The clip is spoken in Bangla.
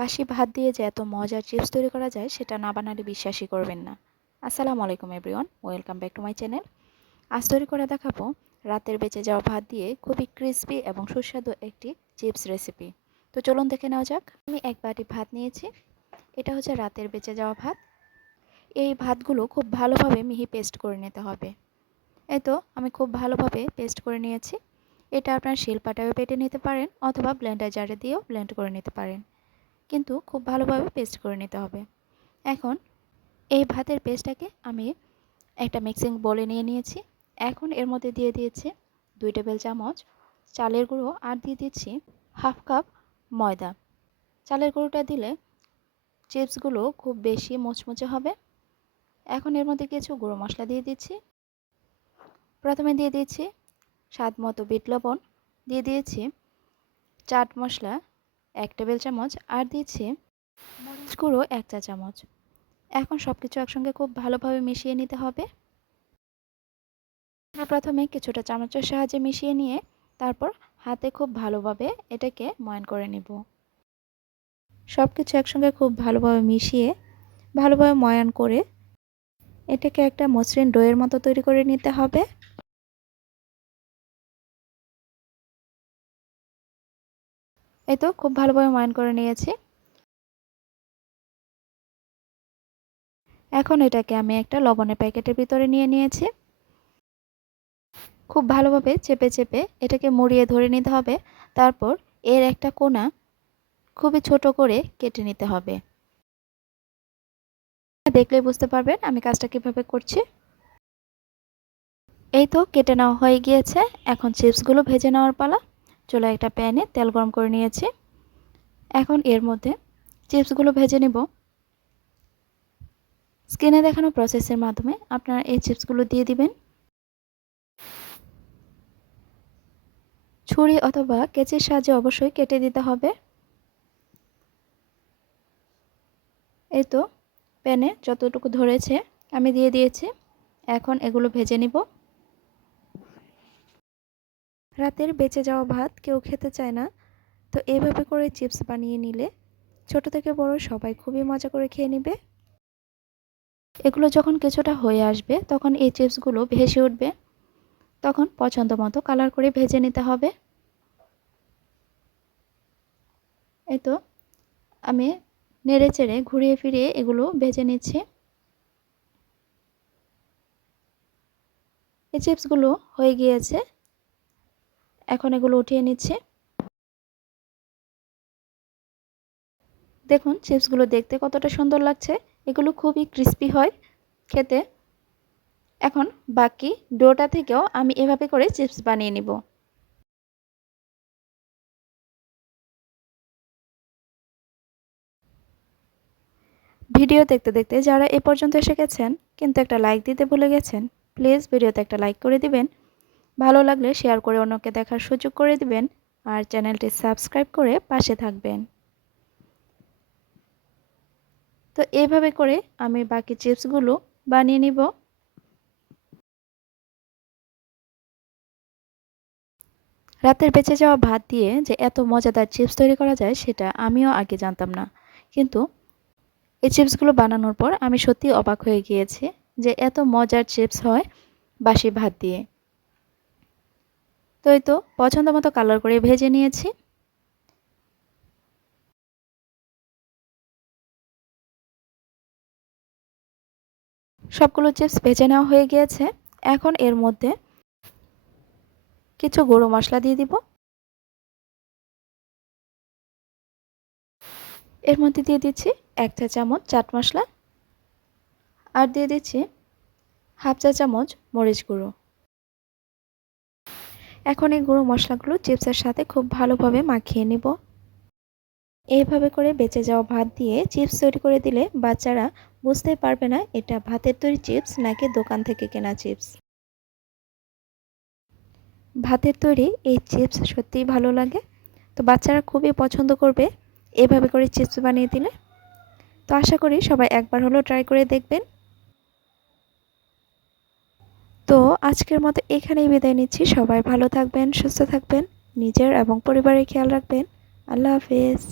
বাসি ভাত দিয়ে যে এত মজার চিপস তৈরি করা যায়, সেটা না বানালে বিশ্বাসই করবেন না। আসসালামু আলাইকুম everyone welcome back to my channel আজ তৈরি করে দেখাবো রাতের বেঁচে যাওয়া ভাত দিয়ে খুবই ক্রিসপি এবং সুস্বাদু একটি চিপস রেসিপি তো চলুন দেখে নেওয়া যাক। আমি এক বাটি ভাত নিয়েছি। এটা হচ্ছে রাতের বেঁচে যাওয়া ভাত। এই ভাতগুলো খুব ভালোভাবে মিহি পেস্ট করে নিতে হবে। এই তো, আমি খুব ভালোভাবে পেস্ট করে নিয়েছি। এটা আপনার শিলপাটাও পেটে নিতে পারেন অথবা ব্লেন্ডার জারে দিয়েও ব্লেন্ড করে নিতে পারেন। কিন্তু খুব ভালোভাবে পেস্ট করে নিতে হবে। এখন এই ভাতের পেস্টটাকে আমি একটা মিক্সিং বলে নিয়ে নিয়েছি। এখন এর মধ্যে দিয়ে দিয়েছি দুই টেবিল চামচ চালের গুঁড়ো আর দিয়ে দিচ্ছি হাফ কাপ ময়দা। চালের গুঁড়োটা দিলে চিপসগুলো খুব বেশি মুচমুচে হবে। এখন এর মধ্যে কিছু গুঁড়ো মশলা দিয়ে দিচ্ছি। প্রথমে দিয়ে দিচ্ছি স্বাদ মতো বিট লবণ। দিয়ে দিয়েছি চাট মশলা এক টেবিল চামচ আর দিচ্ছি মরিচ গুঁড়ো এক চা চামচ। এখন সব কিছু একসঙ্গে খুব ভালোভাবে মিশিয়ে নিতে হবে। প্রথমে কিছুটা চামচের সাহায্যে মিশিয়ে নিয়ে তারপর হাতে খুব ভালোভাবে এটাকে ময়ন করে নেব। সব কিছু একসঙ্গে খুব ভালোভাবে মিশিয়ে ভালোভাবে ময়ান করে এটাকে একটা মসৃণ ডোয়ের মতো তৈরি করে নিতে হবে। এই তো খুব ভালোভাবে ময়ন করে নিয়েছি। এখন এটাকে আমি একটা লবণের প্যাকেটের ভিতরে নিয়ে নিয়েছি। খুব ভালোভাবে চেপে চেপে এটাকে মুড়িয়ে ধরে নিতে হবে। তারপর এর একটা কোনা খুবই ছোট করে কেটে নিতে হবে। দেখলে বুঝতে পারবেন আমি কাজটা কীভাবে করছি। এই তো কেটে নেওয়া হয়ে গিয়েছে। এখন চিপসগুলো ভেজে নেওয়ার পালা। চলে একটা প্যানে তেল গরম করে নিয়েছি। এখন এর মধ্যে চিপসগুলো ভেজে নেব। স্ক্রিনে দেখানো প্রসেসের মাধ্যমে আপনারা এই চিপসগুলো দিয়ে দিবেন। ছুরি অথবা কেচের সাহায্যে অবশ্যই কেটে দিতে হবে। এই তো প্যানে যতটুকু ধরেছে আমি দিয়ে দিয়েছি। এখন এগুলো ভেজে নিব। রাতের বেঁচে যাওয়া ভাত কেউ খেতে চায় না, তো এইভাবে করে চিপস বানিয়ে নিলে ছোট থেকে বড় সবাই খুবই মজা করে খেয়ে নেবে। এগুলো যখন কিছুটা হয়ে আসবে, তখন এই চিপসগুলো ভেসে উঠবে। তখন পছন্দ মতো কালার করে ভেজে নিতে হবে। এই তো আমি নেড়ে চেড়ে ঘুরিয়ে ফিরিয়ে এগুলো ভেজে নিচ্ছি। এই চিপসগুলো হয়ে গিয়েছে। এখন এগুলো উঠিয়ে নিচ্ছি। দেখুন, চিপসগুলো দেখতে কতটা সুন্দর লাগছে। এগুলো খুবই ক্রিস্পি হয় খেতে। এখন বাকি ডোটা থেকেও আমি এভাবে করে চিপস বানিয়ে নিব। ভিডিও দেখতে দেখতে যারা এ পর্যন্ত এসে গেছেন, কিন্তু একটা লাইক দিতে ভুলে গেছেন, প্লিজ ভিডিওতে একটা লাইক করে দিবেন। ভালো লাগলে শেয়ার করে অন্যকে দেখার সুযোগ করে দিবেন আর চ্যানেলটি সাবস্ক্রাইব করে পাশে থাকবেন। তো এইভাবে করে আমি বাকি চিপসগুলো বানিয়ে নিব। রাতের বেঁচে যাওয়া ভাত দিয়ে যে এত মজাদার চিপস তৈরি করা যায় সেটা আমিও আগে জানতাম না। কিন্তু এই চিপসগুলো বানানোর পর আমি সত্যি অবাক হয়ে গিয়েছি যে এত মজার চিপস হয় বাসি ভাত দিয়ে। তো এই তো পছন্দ মতো কালার করে ভেজে নিয়েছি। সবগুলো চিপস ভেজে নেওয়া হয়ে গিয়েছে। এখন এর মধ্যে কিছু গুঁড়ো মশলা দিয়ে দিব। এর মধ্যে দিয়ে দিচ্ছি এক চা চামচ চাট মশলা। আর দিয়ে দিচ্ছি হাফ চা চামচ মরিচ গুঁড়ো। এখন এই গুঁড়ো মশলাগুলো চিপসের সাথে খুব ভালোভাবে মাখিয়ে নিব। এইভাবে করে বেঁচে যাওয়া ভাত দিয়ে চিপস তৈরি করে দিলে বাচ্চারা বুঝতেই পারবে না, এটা ভাতের তৈরি চিপস নাকি দোকান থেকে কেনা চিপস। ভাতের তৈরি এই চিপস সত্যিই ভালো লাগে। তো বাচ্চারা খুবই পছন্দ করবে এভাবে করে চিপস বানিয়ে দিলে। তো আশা করি সবাই একবার হলেও ট্রাই করে দেখবেন। তো আজকের মতো এখানেই বিদায় নিচ্ছি। সবাই ভালো থাকবেন, সুস্থ থাকবেন, নিজের এবং পরিবারের খেয়াল রাখবেন। আল্লাহ হাফেজ।